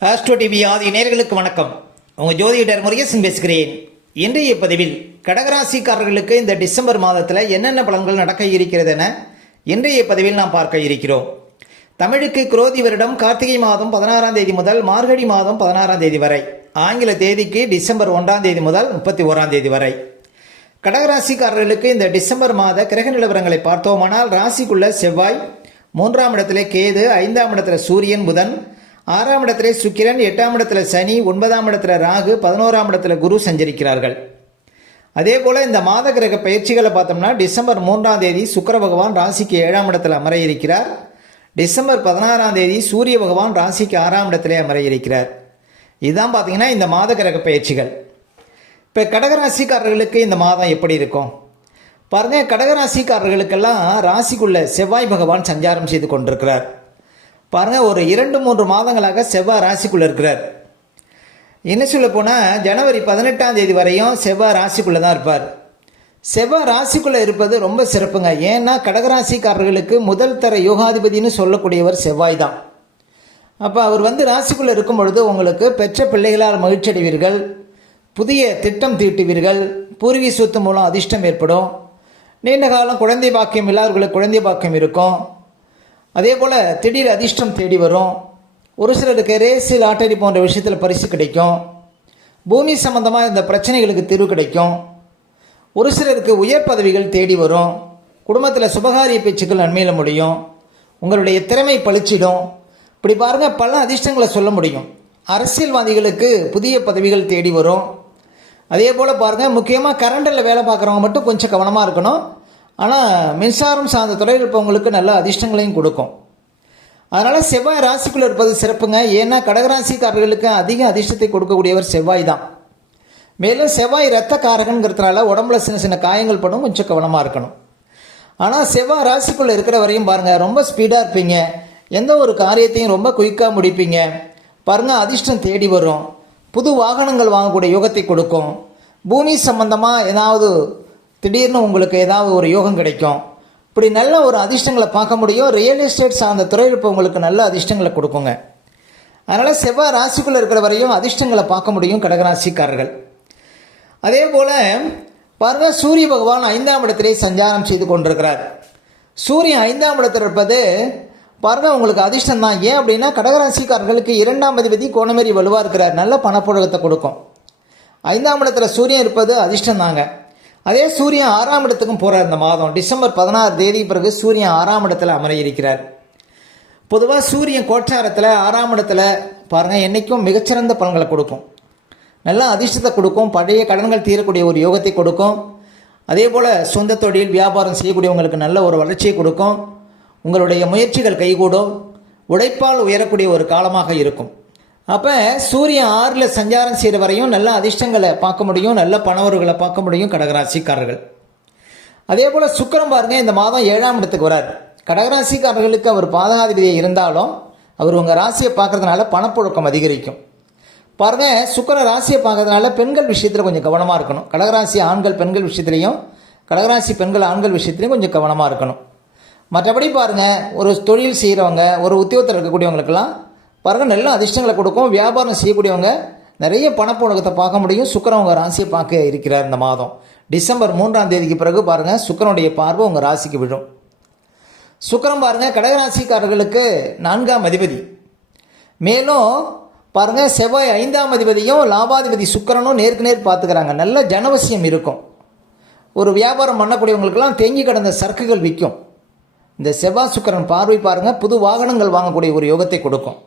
Astro TV ஆதி நேர்களுக்கு வணக்கம். உங்கள் ஜோதிடர் முருகேசன் பேசுகிறேன். இன்றைய பதிவில் கடகராசிக்காரர்களுக்கு இந்த டிசம்பர் மாதத்தில் என்னென்ன பலன்கள் நடக்க இருக்கிறது என இன்றைய பதிவில் நாம் பார்க்க இருக்கிறோம். தமிழுக்கு குரோதி வருடம் கார்த்திகை மாதம் பதினாறாம் தேதி முதல் மார்கழி மாதம் பதினாறாம் தேதி வரை ஆங்கில தேதிக்கு டிசம்பர் ஒன்றாம் தேதி முதல் முப்பத்தி ஓராம் தேதி வரை. கடகராசிக்காரர்களுக்கு இந்த டிசம்பர் மாத கிரக நிலவரங்களை பார்த்தோமானால் ராசிக்குள்ள செவ்வாய் மூன்றாம் இடத்துல கேது ஐந்தாம் இடத்துல சூரியன் புதன் ஆறாம் இடத்துல சுக்கிரன் எட்டாம் இடத்துல சனி ஒன்பதாம் இடத்துல ராகு பதினோராம் இடத்துல குரு சஞ்சரிக்கிறார்கள். அதே போல் இந்த மாத கிரக பயிற்சிகளை பார்த்தோம்னா டிசம்பர் மூன்றாம் தேதி சுக்கிர பகவான் ராசிக்கு ஏழாம் இடத்துல அமர இருக்கிறார் டிசம்பர் பதினாறாம் தேதி சூரிய பகவான் ராசிக்கு ஆறாம் இடத்திலே அமர இருக்கிறார் இதுதான் பார்த்தீங்கன்னா இந்த மாத கிரக பயிற்சிகள். இப்போ கடகராசிக்காரர்களுக்கு இந்த மாதம் எப்படி இருக்கும்? பாருங்கள் கடகராசிக்காரர்களுக்கெல்லாம் ராசிக்குள்ள செவ்வாய் பகவான் சஞ்சாரம் செய்து கொண்டிருக்கிறார். பாருங்க ஒரு இரண்டு மூன்று மாதங்களாக செவ்வாய் ராசிக்குள்ள இருக்கிறார். என்ன சொல்ல போனால் ஜனவரி பதினெட்டாம் தேதி வரையும் செவ்வாய் ராசிக்குள்ளே தான் இருப்பார். செவ்வாய் ராசிக்குள்ளே இருப்பது ரொம்ப சிறப்புங்க. ஏன்னா கடகராசிக்காரர்களுக்கு முதல் தர யோகாதிபதினு சொல்லக்கூடியவர் செவ்வாய் தான். அப்போ அவர் வந்து ராசிக்குள்ளே இருக்கும் பொழுது உங்களுக்கு பெற்ற பிள்ளைகளால் மகிழ்ச்சி அடைவீர்கள். புதிய திட்டம் தீட்டுவீர்கள். பூர்வீக சொத்து மூலம் அதிர்ஷ்டம் ஏற்படும். நீண்ட காலம் குழந்தை பாக்கியம் இல்லாதவர்களுக்கு குழந்தை பாக்கியம் இருக்கும். அதே போல் திடீர் அதிர்ஷ்டம் தேடி வரும். ஒரு சிலருக்கு ரேஸு லாட்டரி போன்ற விஷயத்தில் பரிசு கிடைக்கும். பூமி சம்பந்தமாக இந்த பிரச்சனைகளுக்கு தீர்வு கிடைக்கும். ஒரு சிலருக்கு உயர் பதவிகள் தேடி வரும். குடும்பத்தில் சுபகாரிய பேச்சுக்கள் நன்மையில் முடியும். உங்களுடைய திறமை பளிச்சிடும். இப்படி பாருங்கள் பல அதிர்ஷ்டங்களை சொல்ல முடியும். அரசியல்வாதிகளுக்கு புதிய பதவிகள் தேடி வரும். அதே போல் பாருங்கள் முக்கியமாக கரண்டில் வேலை பார்க்குறவங்க மட்டும் கொஞ்சம் கவனமாக இருக்கணும். ஆனால் மின்சாரம் சார்ந்த துறையில் இருப்பவங்களுக்கு நல்ல அதிர்ஷ்டங்களையும் கொடுக்கும். அதனால் செவ்வாய் ராசிக்குள்ளே இருப்பது சிறப்புங்க. ஏன்னா கடகராசிக்காரர்களுக்கு அதிக அதிர்ஷ்டத்தை கொடுக்கக்கூடியவர் செவ்வாய் தான். மேலும் செவ்வாய் ரத்த காரகங்கிறதுனால உடம்புல சின்ன சின்ன காயங்கள் படும் கொஞ்சம் கவனமாக இருக்கணும். ஆனால் செவ்வாய் ராசிக்குள்ளே இருக்கிற வரையும் பாருங்கள் ரொம்ப ஸ்பீடாக இருப்பீங்க. எந்த ஒரு காரியத்தையும் ரொம்ப குயிக்காக முடிப்பீங்க. பாருங்கள் அதிர்ஷ்டம் தேடி வரும். புது வாகனங்கள் வாங்கக்கூடிய யோகத்தை கொடுக்கும். பூமி சம்பந்தமாக ஏதாவது திடீர்னு உங்களுக்கு ஏதாவது ஒரு யோகம் கிடைக்கும். இப்படி நல்ல ஒரு அதிர்ஷ்டங்களை பார்க்க முடியும். ரியல் எஸ்டேட் சார்ந்த துறையில் உங்களுக்கு நல்ல அதிர்ஷ்டங்களை கொடுக்குங்க. அதனால் செவ்வாய் ராசிக்குள்ளே இருக்கிற வரையும் அதிர்ஷ்டங்களை பார்க்க முடியும் கடகராசிக்காரர்கள். அதே போல் பாருங்க சூரிய பகவான் ஐந்தாம் இடத்திலே சஞ்சாரம் செய்து கொண்டிருக்கிறார். சூரியன் ஐந்தாம் இடத்தில் இருப்பது பாருங்க உங்களுக்கு அதிர்ஷ்டம் தான். ஏன் அப்படின்னா கடகராசிக்காரர்களுக்கு இரண்டாம் அதிபதி கோணமேறி வலுவாக இருக்கிறார். நல்ல பணப்புழக்கத்தை கொடுக்கும். ஐந்தாம் இடத்துல சூரியன் இருப்பது அதிர்ஷ்டம் தாங்க. அதே சூரியன் ஆறாம் இடத்துக்கும் போகிறார் இந்த மாதம். டிசம்பர் பதினாறு தேதி பிறகு சூரியன் ஆறாம் இடத்துல அமர இருக்கிறார் பொதுவாக சூரியன் கோச்சாரத்தில் ஆறாம் இடத்துல பாருங்கள் என்றைக்கும் மிகச்சிறந்த பலன்களை கொடுக்கும். நல்ல அதிர்ஷ்டத்தை கொடுக்கும் பழைய கடன்கள் தீரக்கூடிய ஒரு யோகத்தை கொடுக்கும். அதே போல் சொந்த தொழில் வியாபாரம் செய்யக்கூடியவங்களுக்கு நல்ல ஒரு வளர்ச்சியை கொடுக்கும். உங்களுடைய முயற்சிகள் கைகூடும். உழைப்பால் உயரக்கூடிய ஒரு காலமாக இருக்கும். அப்போ சூரியன் ஆறில் சஞ்சாரம் செய்கிற வரையும் நல்ல அதிர்ஷ்டங்களை பார்க்க முடியும் நல்ல பணவர்களை பார்க்க முடியும் கடகராசிக்காரர்கள். அதே போல் சுக்கரம் பாருங்கள் இந்த மாதம் ஏழாம் இடத்துக்கு வரார். கடகராசிக்காரர்களுக்கு அவர் பாதகாதிபதியை இருந்தாலும் அவர் உங்கள் ராசியை பார்க்கறதுனால பணப்புழக்கம் அதிகரிக்கும். பாருங்கள் சுக்கர ராசியை பார்க்கறதுனால பெண்கள் விஷயத்தில் கொஞ்சம் கவனமாக இருக்கணும். கடகராசி ஆண்கள் பெண்கள் விஷயத்துலையும் கடகராசி பெண்கள் ஆண்கள் விஷயத்துலையும் கொஞ்சம் கவனமாக இருக்கணும். மற்றபடி பாருங்கள் ஒரு தொழில் செய்கிறவங்க ஒரு உத்தியோகத்தில் இருக்கக்கூடியவங்களுக்கெல்லாம் பாருங்கள் நல்ல அதிர்ஷ்டங்களை கொடுக்கும். வியாபாரம் செய்யக்கூடியவங்க நிறைய பணப்புழக்கத்தை பார்க்க முடியும். சுக்கரன் உங்கள் ராசியை பார்க்க இருக்கிறார் இந்த மாதம். டிசம்பர் மூன்றாம் தேதிக்கு பிறகு பாருங்கள் சுக்கரனுடைய பார்வை உங்கள் ராசிக்கு விழும். சுக்கரம் பாருங்கள் கடகராசிக்காரர்களுக்கு நான்காம் அதிபதி. மேலும் பாருங்கள் செவ்வாய் ஐந்தாம் அதிபதியும் லாபாதிபதி சுக்கரனும் நேருக்கு நேர் பார்த்துக்கிறாங்க. நல்ல ஜனவசியம் இருக்கும். ஒரு வியாபாரம் பண்ணக்கூடியவங்களுக்கெல்லாம் தேங்கி கிடந்த சரக்குகள் விற்கும். இந்த செவ்வாய் சுக்கரன் பார்வை பாருங்கள் புது வாகனங்கள் வாங்கக்கூடிய ஒரு யோகத்தை கொடுக்கும்.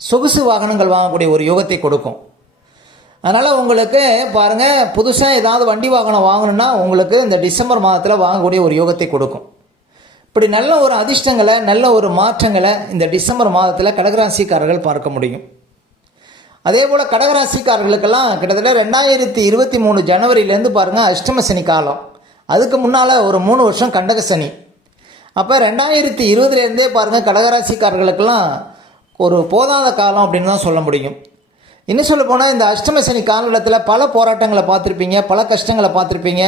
சொகுசு வாகனங்கள் வாங்கக்கூடிய ஒரு யோகத்தை கொடுக்கும். அதனால் உங்களுக்கு பாருங்கள் புதுசாக ஏதாவது வண்டி வாகனம் வாங்கணுன்னா உங்களுக்கு இந்த டிசம்பர் மாதத்தில் வாங்கக்கூடிய ஒரு யோகத்தை கொடுக்கும். இப்படி நல்ல ஒரு அதிர்ஷ்டங்களை நல்ல ஒரு மாற்றங்களை இந்த டிசம்பர் மாதத்தில் கடகராசிக்காரர்கள் பார்க்க முடியும். அதே போல் கடகராசிக்காரர்களுக்கெல்லாம் கிட்டத்தட்ட ரெண்டாயிரத்தி இருபத்தி மூணு ஜனவரியிலேருந்து பாருங்கள் அஷ்டம சனி காலம். அதுக்கு முன்னால் ஒரு மூணு வருஷம் கண்டக சனி. அப்போ ரெண்டாயிரத்தி இருபதுலேருந்தே பாருங்கள் கடகராசிக்காரர்களுக்கெல்லாம் ஒரு போதாத காலம் அப்படின்னு தான் சொல்ல முடியும். இன்னும் சொல்ல போனால் இந்த அஷ்டம சனி காலகட்டத்தில் பல போராட்டங்களை பார்த்துருப்பீங்க பல கஷ்டங்களை பார்த்துருப்பீங்க.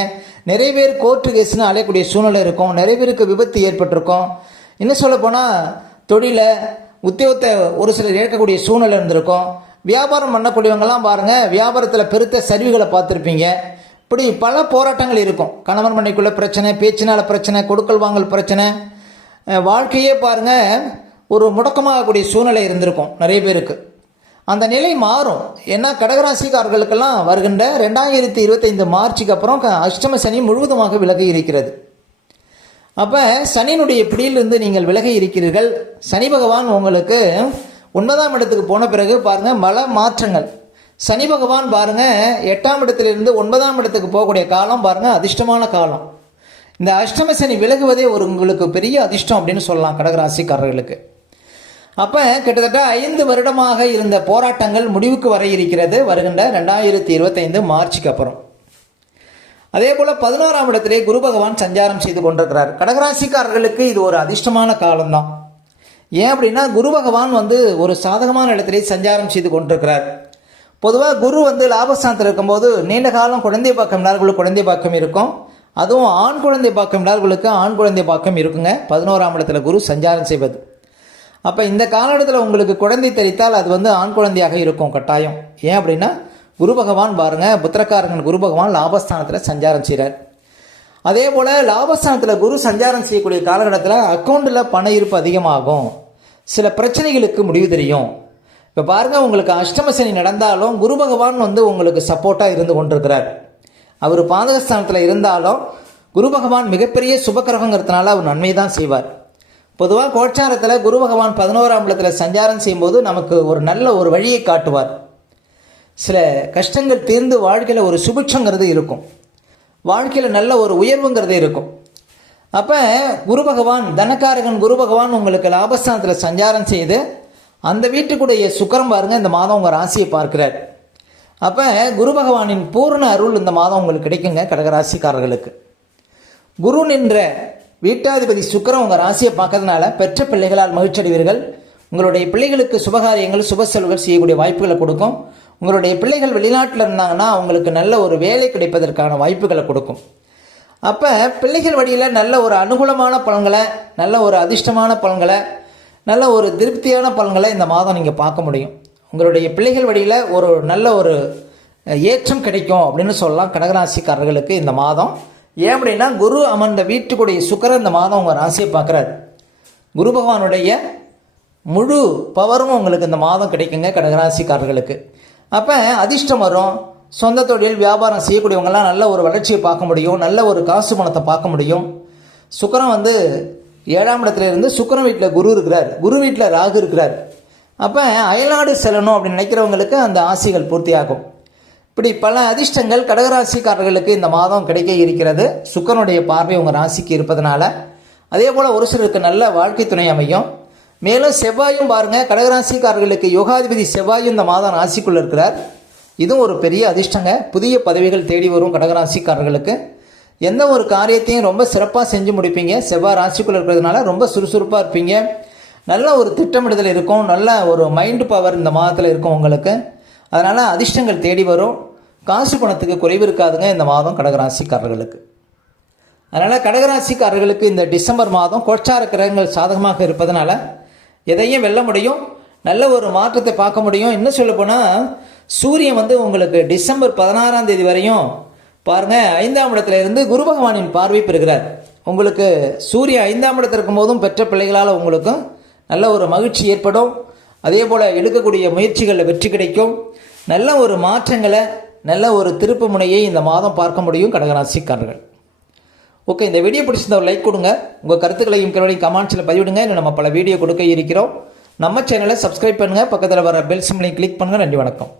நிறைய பேர் கோர்ட்டு கேஸ்னு அலையக்கூடிய சூழ்நிலை இருக்கும். நிறைய பேருக்கு விபத்து ஏற்பட்டிருக்கும். இன்னும் சொல்ல போனால் தொழிலை உத்தியோகத்தை ஒரு சிலர் ஏற்கக்கூடிய சூழ்நிலை இருந்திருக்கும். வியாபாரம் பண்ணக்கூடியவங்கெல்லாம் பாருங்கள் வியாபாரத்தில் பெருத்த சரிவுகளை பார்த்துருப்பீங்க. இப்படி பல போராட்டங்கள் இருக்கும். கணவன் மனைக்குள்ள பிரச்சனை பேச்சினால் பிரச்சனை கொடுக்கல் வாங்கல் பிரச்சனை. வாழ்க்கையே பாருங்கள் ஒரு முடக்கமாகக்கூடிய சூழ்நிலை இருந்திருக்கும் நிறைய பேருக்கு. அந்த நிலை மாறும். ஏன்னா கடகராசிக்காரர்களுக்கெல்லாம் வருகின்ற ரெண்டாயிரத்தி இருபத்தைந்து மார்ச்சுக்கு அப்புறம் க- அஷ்டம சனி முழுவதுமாக விலகி இருக்கிறது. அப்போ சனியினுடைய பிடியிலிருந்து நீங்கள் விலகி இருக்கிறீர்கள். சனி பகவான் உங்களுக்கு ஒன்பதாம் இடத்துக்கு போன பிறகு பாருங்கள் மல மாற்றங்கள். சனி பகவான் பாருங்கள் எட்டாம் இடத்திலிருந்து ஒன்பதாம் இடத்துக்கு போகக்கூடிய காலம் பாருங்கள் அதிர்ஷ்டமான காலம். இந்த அஷ்டம சனி விலகுவதே ஒரு உங்களுக்கு பெரிய அதிர்ஷ்டம் அப்படின்னு சொல்லலாம் கடகராசிக்காரர்களுக்கு. அப்போ கிட்டத்தட்ட ஐந்து வருடமாக இருந்த போராட்டங்கள் முடிவுக்கு வர இருக்கிறது வருகின்ற ரெண்டாயிரத்தி இருபத்தைந்து மார்ச்சுக்கு அப்புறம். அதே போல் பதினோராம் இடத்திலே குரு பகவான் சஞ்சாரம் செய்து கொண்டிருக்கிறார். கடகராசிக்காரர்களுக்கு இது ஒரு அதிர்ஷ்டமான காலம்தான். ஏன் அப்படின்னா குரு பகவான் வந்து ஒரு சாதகமான இடத்திலே சஞ்சாரம் செய்து கொண்டிருக்கிறார். பொதுவாக குரு வந்து லாபஸ்தானத்தில் இருக்கும்போது நீண்ட காலம் குழந்தை பாக்கம் இல்லாதவர்களுக்கு குழந்தை பாக்கம் இருக்கும். அதுவும் ஆண் குழந்தை பாக்கம் இல்லாதவர்களுக்கு ஆண் குழந்தை பாக்கம் இருக்குங்க. பதினோராம் இடத்துல குரு சஞ்சாரம் செய்வது. அப்போ இந்த காலகட்டத்தில் உங்களுக்கு குழந்தை தெரித்தால் அது வந்து ஆண் குழந்தையாக இருக்கும் கட்டாயம். ஏன் அப்படின்னா குரு பகவான் பாருங்க புத்திரக்காரகன் குரு பகவான் லாபஸ்தானத்தில் சஞ்சாரம் செய்கிறார் அதே போல் லாபஸ்தானத்தில் குரு சஞ்சாரம் செய்யக்கூடிய காலகட்டத்தில் அக்கௌண்ட்டில் பண இருப்பு அதிகமாகும். சில பிரச்சனைகளுக்கு முடிவு தெரியும். இப்போ பாருங்கள் உங்களுக்கு அஷ்டமசனி நடந்தாலும் குரு பகவான் வந்து உங்களுக்கு சப்போர்ட்டாக இருந்து கொண்டிருக்கிறார். அவர் பாதகஸ்தானத்தில் இருந்தாலும் குரு பகவான் மிகப்பெரிய சுபக்கிரகங்கிறதுனால அவர் நன்மை தான் செய்வார். பொதுவாக கோச்சாரத்தில் குரு பகவான் பதினோராம் இடத்துல சஞ்சாரம் செய்யும்போது நமக்கு ஒரு நல்ல ஒரு வழியை காட்டுவார். சில கஷ்டங்கள் தீர்ந்து வாழ்க்கையில் ஒரு சுபிட்சங்கிறது இருக்கும். வாழ்க்கையில் நல்ல ஒரு உயர்வுங்கிறது இருக்கும். அப்போ குரு பகவான் தனக்காரகன் குரு பகவான் உங்களுக்கு லாபஸ்தானத்தில் சஞ்சாரம் செய்து அந்த வீட்டுக்குடைய சுக்கரம் பாருங்க இந்த மாதம் உங்கள் ராசியை பார்க்கிறார். அப்போ குரு பகவானின் பூர்ண அருள் இந்த மாதம் உங்களுக்கு கிடைக்குங்க கடகராசிக்காரர்களுக்கு. குரு நின்ற வீட்டாதிபதி சுக்கிரன் உங்கள் ராசியை பார்க்கறதுனால பெற்ற பிள்ளைகளால் மகிழ்ச்சி அடைவீர்கள் உங்களுடைய பிள்ளைகளுக்கு சுபகாரியங்கள் சுப செலவுகள் செய்யக்கூடிய வாய்ப்புகளை கொடுக்கும். உங்களுடைய பிள்ளைகள் வெளிநாட்டில் இருந்தாங்கன்னா அவங்களுக்கு நல்ல ஒரு வேலை கிடைப்பதற்கான வாய்ப்புகளை கொடுக்கும். அப்போ பிள்ளைகள் வழியில் நல்ல ஒரு அனுகூலமான பலன்களை நல்ல ஒரு அதிர்ஷ்டமான பலன்களை நல்ல ஒரு திருப்தியான பலன்களை இந்த மாதம் நீங்கள் பார்க்க முடியும். உங்களுடைய பிள்ளைகள் வழியில் ஒரு நல்ல ஒரு ஏற்றம் கிடைக்கும் அப்படின்னு சொல்லலாம் கடகராசிக்காரர்களுக்கு இந்த மாதம். ஏன் அப்படின்னா குரு அமர்ந்த வீட்டுக்குடைய சுக்கரன் இந்த மாதம் உங்கள் ராசியை பார்க்குறாரு. குரு பகவானுடைய முழு பவரும் உங்களுக்கு இந்த மாதம் கிடைக்குங்க கடகராசிக்காரர்களுக்கு. அப்போ அதிர்ஷ்டம் வரும். சொந்த தொழில் வியாபாரம் செய்யக்கூடியவங்கெல்லாம் நல்ல ஒரு வளர்ச்சியை பார்க்க முடியும் நல்ல ஒரு காசு பணத்தை பார்க்க முடியும். சுக்கரம் வந்து ஏழாம் இடத்துல இருந்து சுக்கிரன் வீட்டில் குரு இருக்கிறார். குரு வீட்டில் ராகு இருக்கிறார். அப்போ அயல்நாடு செல்லணும் அப்படின்னு நினைக்கிறவங்களுக்கு அந்த ஆசைகள் பூர்த்தியாகும். இப்படி பல அதிர்ஷ்டங்கள் கடகராசிக்காரர்களுக்கு இந்த மாதம் கிடைக்க இருக்கிறது. சுக்கரனுடைய பார்வை உங்கள் ராசிக்கு இருப்பதனால. அதே போல் ஒரு சிலருக்கு நல்ல வாழ்க்கை துணை அமையும். மேலும் செவ்வாயும் பாருங்கள் கடகராசிக்காரர்களுக்கு யோகாதிபதி செவ்வாயும் இந்த மாதம் ராசிக்குள்ளே இருக்கிறார். இதுவும் ஒரு பெரிய அதிர்ஷ்டங்க. புதிய பதவிகள் தேடி வரும் கடகராசிக்காரர்களுக்கு. எந்த ஒரு காரியத்தையும் ரொம்ப சிறப்பாக செஞ்சு முடிப்பீங்க. செவ்வாய் ராசிக்குள்ளே இருக்கிறதுனால ரொம்ப சுறுசுறுப்பாக இருப்பீங்க. நல்ல ஒரு திட்டமிடுதல் இருக்கும். நல்ல ஒரு மைண்டு பவர் இந்த மாதத்தில் இருக்கும் உங்களுக்கு. அதனால் அதிர்ஷ்டங்கள் தேடி வரும். காசு பணத்துக்கு குறைவு இருக்காதுங்க இந்த மாதம் கடகராசிக்காரர்களுக்கு. அதனால் கடகராசிக்காரர்களுக்கு இந்த டிசம்பர் மாதம் கோச்சார கிரகங்கள் சாதகமாக இருப்பதனால எதையும் வெல்ல முடியும் நல்ல ஒரு மாற்றத்தை பார்க்க முடியும். என்ன சொல்ல போனால் சூரியன் வந்து உங்களுக்கு டிசம்பர் பதினாறாம் தேதி வரையும் பாருங்கள் ஐந்தாம் இடத்துல இருந்து குரு பகவானின் பார்வை பெறுகிறார். உங்களுக்கு சூரியன் ஐந்தாம் இடத்துல இருக்கும்போதும் பெற்ற பிள்ளைகளால் உங்களுக்கும் நல்ல ஒரு மகிழ்ச்சி ஏற்படும். அதே போல் எடுக்கக்கூடிய முயற்சிகளில் வெற்றி கிடைக்கும். நல்ல ஒரு மாற்றங்களை நல்ல ஒரு திருப்பு முனையை இந்த மாதம் பார்க்க முடியும் கடகராசிக்காரர்கள். ஓகே இந்த வீடியோ பிடிச்சிருந்த ஒரு லைக் கொடுங்க. உங்கள் கருத்துக்களையும் கருவடையும் கமெண்ட்ஸில் பதிவிடுங்க. இன்னும் நம்ம பல வீடியோ கொடுக்க இருக்கிறோம். நம்ம சேனலை சப்ஸ்கிரைப் பண்ணுங்கள் பக்கத்தில் வர பெல் சிம்லையும் கிளிக் பண்ணுங்கள் நன்றி வணக்கம்.